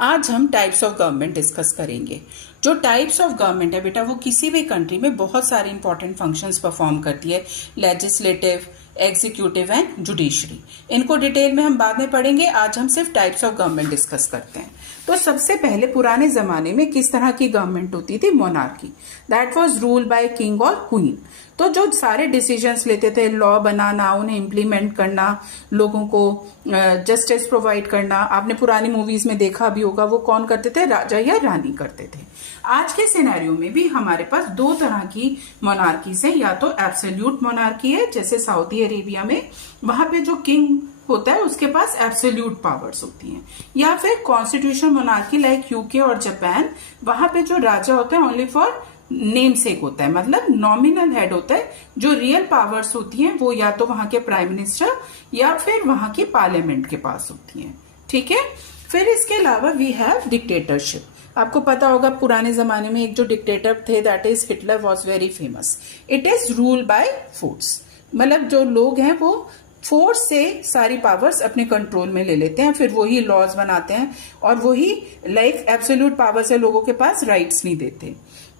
आज हम types of government discuss करेंगे। जो टाइप्स ऑफ गवर्नमेंट है बेटा, वो किसी भी कंट्री में बहुत सारे इंपॉर्टेंट फंक्शंस परफॉर्म करती है। Legislative, executive and judiciary. इनको डिटेल में हम बाद में पढ़ेंगे। आज हम सिर्फ टाइप्स ऑफ गवर्नमेंट डिस्कस करते हैं। तो सबसे पहले पुराने जमाने में किस तरह की गवर्नमेंट होती थी? Monarchy. That was rule by king और क्वीन। तो जो सारे डिसीजंस लेते थे, लॉ बनाना, उन्हें इम्प्लीमेंट करना, लोगों को जस्टिस प्रोवाइड करना, आपने पुरानी मूवीज में देखा भी होगा, वो कौन करते थे? राजा या रानी करते थे। आज के सिनेरियो में भी हमारे पास दो तरह की मोनार्कीज है। या तो एब्सोल्यूट मोनार्की है, जैसे सऊदी अरेबिया में, वहां पे जो किंग होता है उसके पास एब्सोल्यूट पावर्स होती हैं। या फिर कॉन्स्टिट्यूशन मोनार्की लाइक यूके और जापान, वहां पे जो राजा होता है ओनली फॉर नेम सेक होता है, मतलब नॉमिनल हेड होता है। जो रियल पावर्स होती हैं वो या तो वहां के प्राइम मिनिस्टर या फिर वहां की पार्लियामेंट के पास होती हैं। ठीक है। फिर इसके अलावा वी हैव डिक्टेटरशिप। आपको पता होगा पुराने जमाने में एक जो डिक्टेटर थे, that is Hitler, was very famous. It is rule by force, मतलब जो लोग हैं वो फोर्स से सारी पावर्स अपने कंट्रोल में ले लेते हैं, फिर वही लॉज बनाते हैं और वही लाइक एब्सोल्यूट पावर से लोगों के पास राइट्स नहीं देते।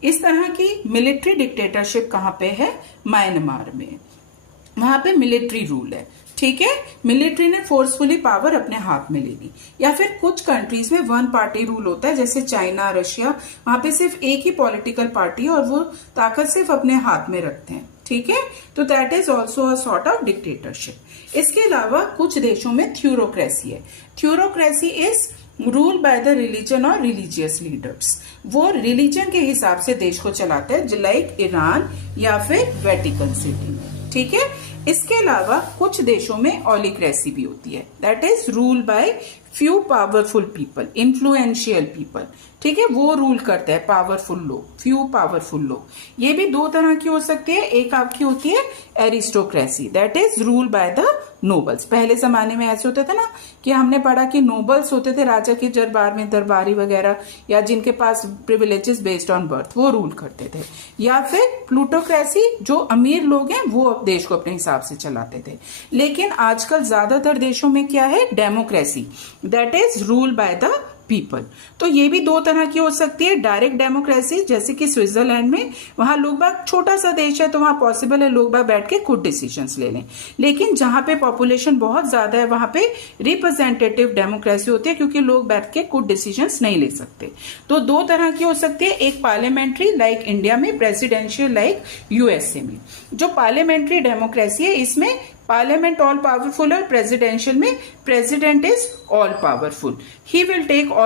इस तरह की मिलिट्री डिक्टेटरशिप कहाँ पे है? म्यांमार में। वहां पे मिलिट्री रूल है। ठीक है। मिलिट्री ने फोर्सफुली पावर अपने हाथ में ले ली। या फिर कुछ कंट्रीज में वन पार्टी रूल होता है, जैसे चाइना, रशिया, वहां पे सिर्फ एक ही पॉलिटिकल पार्टी है और वो ताकत सिर्फ अपने हाथ में रखते हैं। ठीक है। तो that is also a sort of dictatorship. इसके अलावा कुछ देशों में थ्योरोक्रेसी है। Theocracy is rule by the religion और रिलीजियस लीडर्स। वो रिलीजन के हिसाब से देश को चलाते हैं, लाइक ईरान या फिर वेटिकन सिटी में। ठीक है। इसके अलावा कुछ देशों में ऑलिक्रेसी भी होती है, that is rule bye few powerful people, influential people. ठीक है। वो रूल करते हैं, पावरफुल लोग, फ्यू पावरफुल लोग। ये भी दो तरह की हो सकती है। एक आपकी होती है aristocracy, that is rule by the nobles. पहले जमाने में ऐसे होते थे ना कि हमने पढ़ा कि नोबल्स होते थे, राजा के दरबार में दरबारी वगैरह, या जिनके पास प्रिविलेजेस बेस्ड ऑन बर्थ, वो रूल करते थे। या फिर प्लूटोक्रेसी, जो अमीर लोग हैं वो देश को अपने हिसाब से चलाते थे। लेकिन आजकल ज्यादातर देशों में क्या है? Democracy, that is rule by the people. तो ये भी दो तरह की हो सकती है। डायरेक्ट डेमोक्रेसी, जैसे कि स्विट्जरलैंड में, वहां लोग बाग, छोटा सा देश है तो वहां पॉसिबल है लोग बाग बैठ के खुद डिसीजंस ले लें। लेकिन जहां पे पॉपुलेशन बहुत ज्यादा है वहां पे रिप्रेजेंटेटिव डेमोक्रेसी होती है, क्योंकि लोग बैठ के खुद डिसीजंस नहीं ले सकते। तो दो तरह की हो सकती है। एक पार्लियामेंट्री लाइक इंडिया में, प्रेसिडेंशियल लाइक यूएसए में। जो पार्लियामेंट्री डेमोक्रेसी है इसमें पार्लियामेंट ऑल पावरफुल है, और प्रेसिडेंशियल में president is all powerful. He will take all